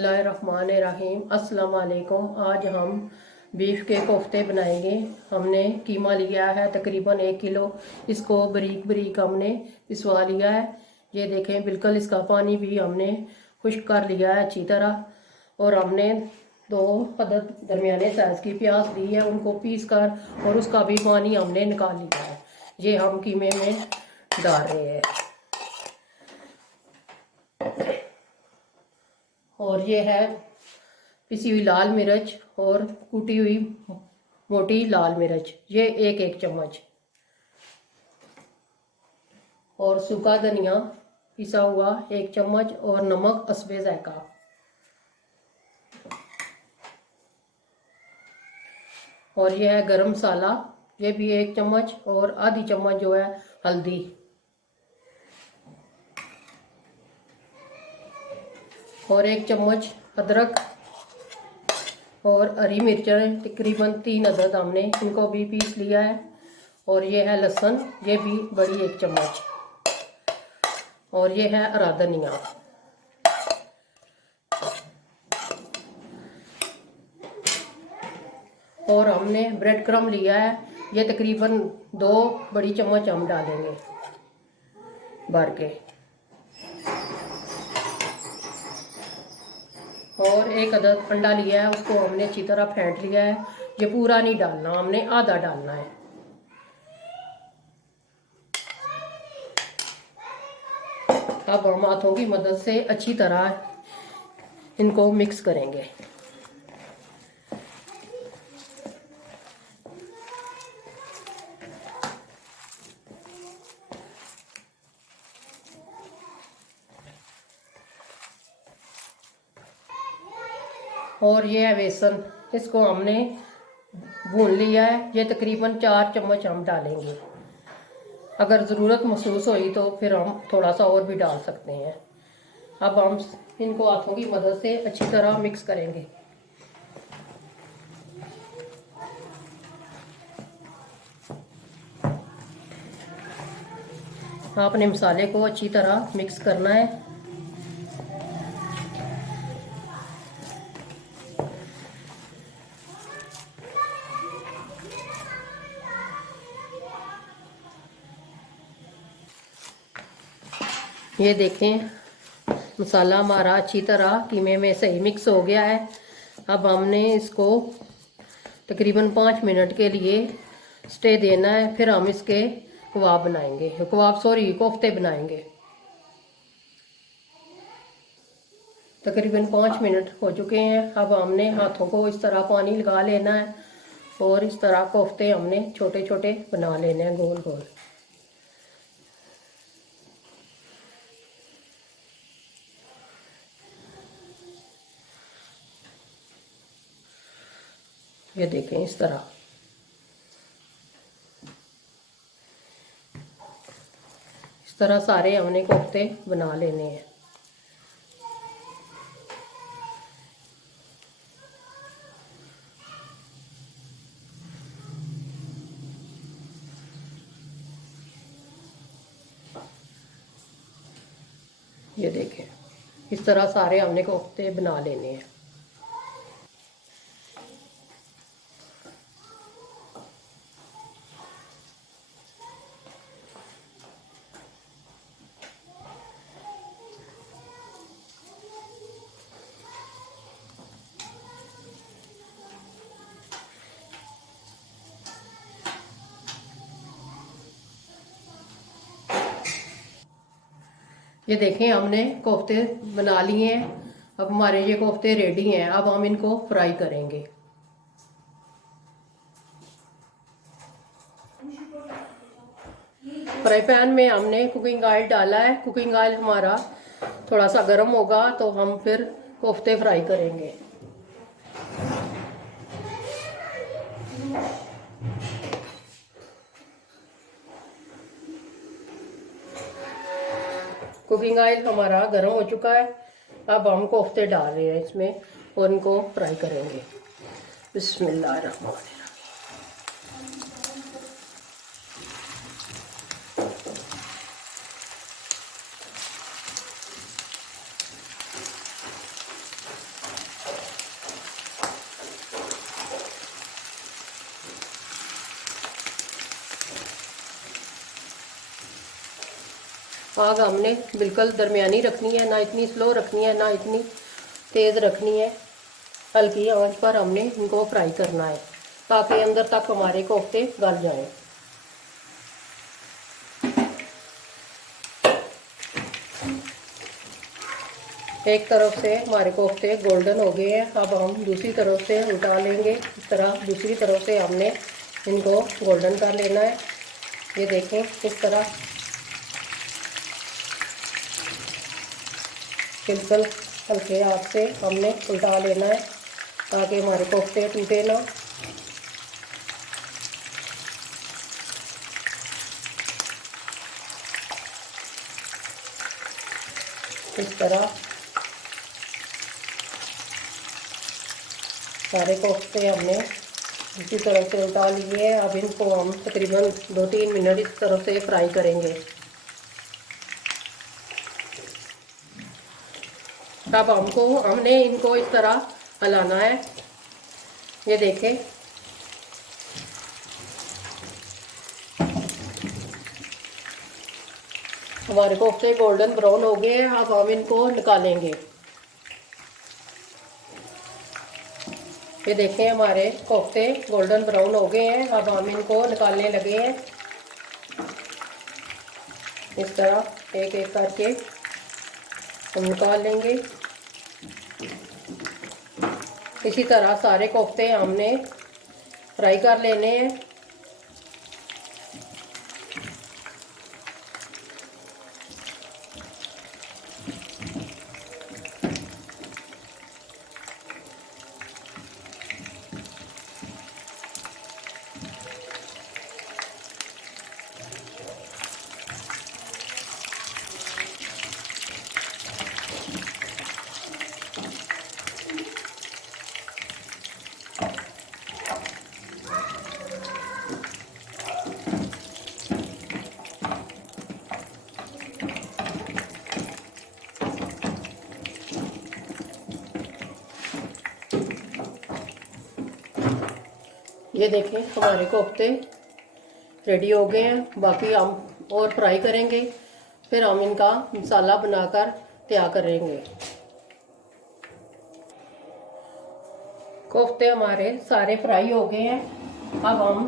बिस्मिल्लाहिर्रहमानिर्रहीम। अस्सलाम वालेकुम। आज हम बीफ के कोफ्ते बनाएंगे। हमने कीमा लिया है तकरीबन 1 किलो। इसको बारीक बारीक हमने पिसवा लिया है। ये देखें, बिल्कुल इसका पानी भी हमने खुश्क कर लिया है अच्छी तरह। और हमने 2 अदद दरमियाने साइज़ की प्याज ली है, उनको पीस कर और उसका भी पानी हमने निकाल लिया है। ये हम कीमे में डाल रहे हैं। और ये है पिसी हुई लाल मिर्च और कूटी हुई मोटी लाल मिर्च, ये 1-1 चम्मच। और सूखा धनिया पिसा हुआ 1 चम्मच और नमक हस्बे जायका। और ये है गरम मसाला, ये भी 1 चम्मच और आधी चम्मच जो है हल्दी। और 1 चम्मच अदरक और हरी मिर्चें तकरीबन 3 अदद हमने इनको भी पीस लिया है। और ये है लहसुन, ये भी बड़ी 1 चम्मच। और ये है हरा धनिया। और हमने ब्रेड क्रम्ब लिया है, ये तकरीबन 2 बड़ी चम्मच हम डालेंगे भर के। और 1 अदद अंडा लिया है, उसको हमने अच्छी तरह फेंट लिया है। ये पूरा नहीं डालना, हमने आधा डालना है। अब हम हाथों की मदद से अच्छी तरह इनको मिक्स करेंगे। और ये है बेसन, इसको हमने भून लिया है, ये तकरीबन 4 चम्मच हम डालेंगे। अगर ज़रूरत महसूस हुई तो फिर हम थोड़ा सा और भी डाल सकते हैं। अब हम इनको हाथों की मदद से अच्छी तरह मिक्स करेंगे। आपने मसाले को अच्छी तरह मिक्स करना है। ये देखें, मसाला हमारा अच्छी तरह कीमे में सही मिक्स हो गया है। अब हमने इसको तकरीबन 5 मिनट के लिए स्टे देना है, फिर हम इसके कोफ्ते बनाएंगे। तकरीबन 5 मिनट हो चुके हैं। अब हमने हाथों को इस तरह पानी लगा लेना है और इस तरह कोफ्ते हमने छोटे छोटे बना लेने हैं, गोल गोल। ये देखें, इस तरह सारे हमने कोफ्ते बना लेने हैं। ये देखें, इस तरह सारे हमने कोफ्ते बना लेने हैं। ये देखें, हमने कोफ्ते बना लिए हैं। अब हमारे ये कोफ्ते रेडी हैं। अब हम इनको फ्राई करेंगे। फ्राई पैन में हमने कुकिंग ऑयल डाला है। कुकिंग ऑयल हमारा थोड़ा सा गर्म होगा तो हम फिर कोफ्ते फ्राई करेंगे। कुकिंग ऑयल हमारा गर्म हो चुका है। अब हम कोफ्ते डाल रहे हैं इसमें और इनको फ्राई करेंगे। बिस्मिल्लाहिर्रहमानिर्रहीम। आग हमने बिल्कुल दरमियानी रखनी है, ना इतनी स्लो रखनी है ना इतनी तेज़ रखनी है। हल्की आंच पर हमने इनको फ्राई करना है ताकि अंदर तक हमारे कोफ्ते गल जाएं। एक तरफ से हमारे कोफ्ते गोल्डन हो गए हैं, अब हम दूसरी तरफ से उल्टा लेंगे। इस तरह दूसरी तरफ से हमने इनको गोल्डन कर लेना है। ये देखें, इस तरह बिल्कुल हल्के हाथ से हमने उल्टा लेना है ताकि हमारे कोफ्ते टूटे ना। इस तरह सारे कोफ्ते हमने इसी तरह से उल्टा लिए हैं। अब इनको हम तकरीबन 2-3 मिनट इस तरह से फ्राई करेंगे। अब हमने इनको इस तरह हिलाना है। ये देखें, हमारे कोफ्ते गोल्डन ब्राउन हो गए हैं। अब हम इनको निकालेंगे। ये देखें, हमारे कोफ्ते गोल्डन ब्राउन हो गए हैं। अब हम इनको निकालने लगे हैं। इस तरह एक एक करके हम निकाल लेंगे। इसी तरह सारे कोफ्ते हमने फ्राई कर लेने हैं। ये देखें, हमारे कोफ्ते रेडी हो गए हैं। बाकी हम और फ्राई करेंगे, फिर हम इनका मसाला बनाकर तैयार करेंगे। कोफ्ते हमारे सारे फ्राई हो गए हैं। अब हम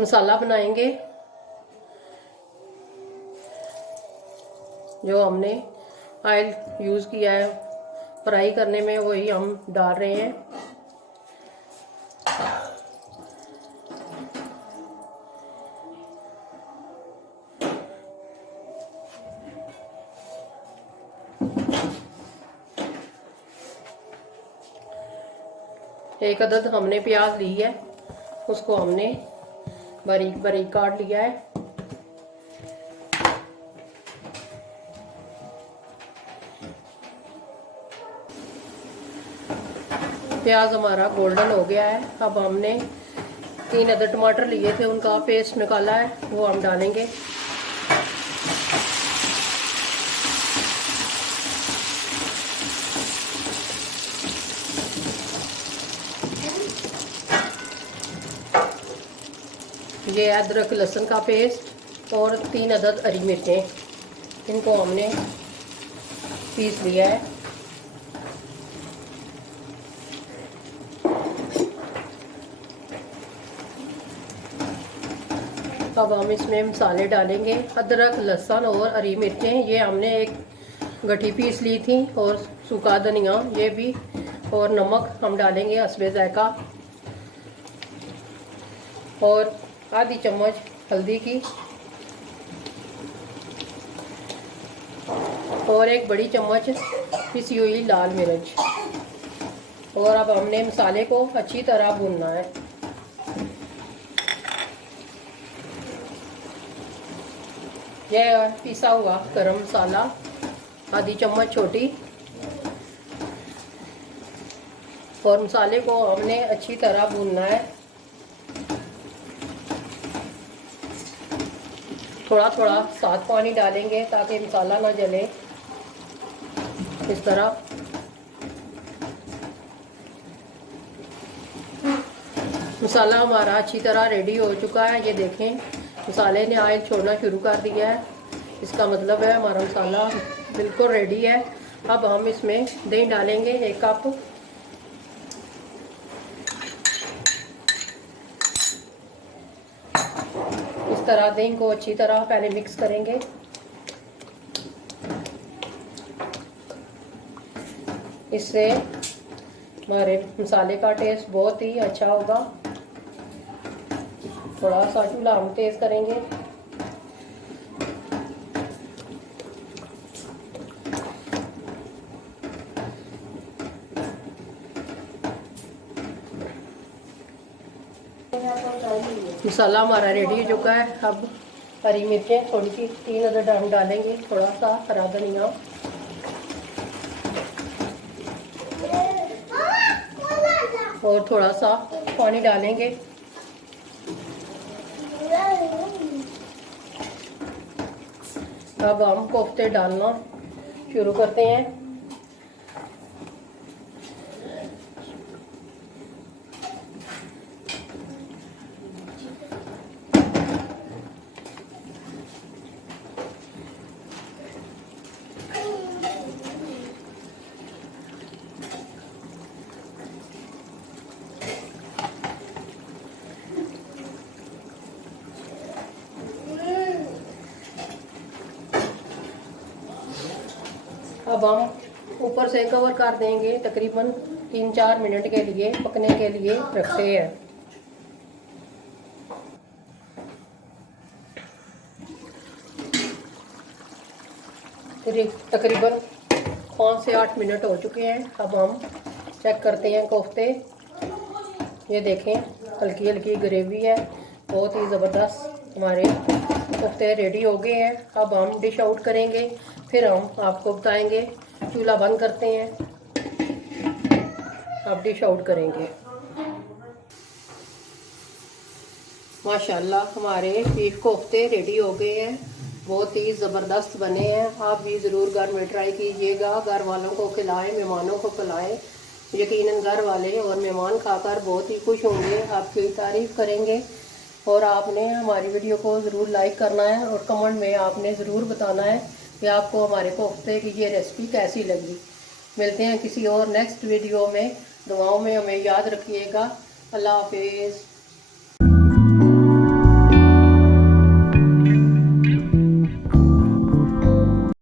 मसाला बनाएंगे। जो हमने ऑयल यूज़ किया है फ्राई करने में, वही हम डाल रहे हैं। एक अदद हमने प्याज ली है, उसको हमने बारीक बारीक काट लिया है। प्याज हमारा गोल्डन हो गया है। अब हमने 3 अदद टमाटर लिए थे, उनका पेस्ट निकाला है, वो हम डालेंगे। ये अदरक लहसुन का पेस्ट और 3 अदद हरी मिर्चें, इनको हमने पीस लिया है। अब हम इसमें मसाले डालेंगे। अदरक लहसुन और हरी मिर्चें ये हमने एक गठी पीस ली थी, और सूखा धनिया ये भी, और नमक हम डालेंगे हस्बे जायका, और आधी चम्मच हल्दी की, और एक बड़ी चम्मच पिसी हुई लाल मिर्च। और अब हमने मसाले को अच्छी तरह भूनना है। यह पिसा हुआ गरम मसाला आधी चम्मच छोटी, और मसाले को हमने अच्छी तरह भूनना है। थोड़ा थोड़ा साथ पानी डालेंगे ताकि मसाला ना जले। इस तरह मसाला हमारा अच्छी तरह रेडी हो चुका है। ये देखें, मसाले ने ऑयल छोड़ना शुरू कर दिया है। इसका मतलब है हमारा मसाला बिल्कुल रेडी है। अब हम इसमें दही डालेंगे 1 कप। इस तरह दही को अच्छी तरह पहले मिक्स करेंगे। इससे हमारे मसाले का टेस्ट बहुत ही अच्छा होगा। थोड़ा सा चूल्हा हम तेज़ करेंगे। मसाला हमारा रेडी हो चुका है। अब हरी मिर्चें थोड़ी सी 3 अदद हम डालेंगे, थोड़ा सा हरा धनिया और थोड़ा सा पानी डालेंगे। अब हम कोफ्ते डालना शुरू करते हैं। अब हम ऊपर से कवर कर देंगे, तकरीबन 3-4 मिनट के लिए पकने के लिए रखते हैं। तकरीबन 5 से 8 मिनट हो चुके हैं। अब हम चेक करते हैं कोफ्ते। ये देखें, हल्की हल्की ग्रेवी है, बहुत ही ज़बरदस्त हमारे कोफ्ते रेडी हो गए हैं। अब हम डिश आउट करेंगे, फिर हम आपको बताएंगे। चूल्हा बंद करते हैं, अब डिश आउट करेंगे। माशाल्लाह हमारे बीफ कोफ्ते रेडी हो गए हैं, बहुत ही ज़बरदस्त बने हैं। आप भी ज़रूर घर में ट्राई कीजिएगा, घर वालों को खिलाएं, मेहमानों को खिलाएं। यकीनन घर वाले और मेहमान खाकर बहुत ही खुश होंगे, आपकी तारीफ़ करेंगे। और आपने हमारी वीडियो को ज़रूर लाइक करना है और कमेंट में आपने ज़रूर बताना है कि आपको हमारे कोफ्ते की ये रेसिपी कैसी लगी। मिलते हैं किसी और नेक्स्ट वीडियो में। दुआओं में हमें याद रखिएगा। अल्लाह हाफिज़।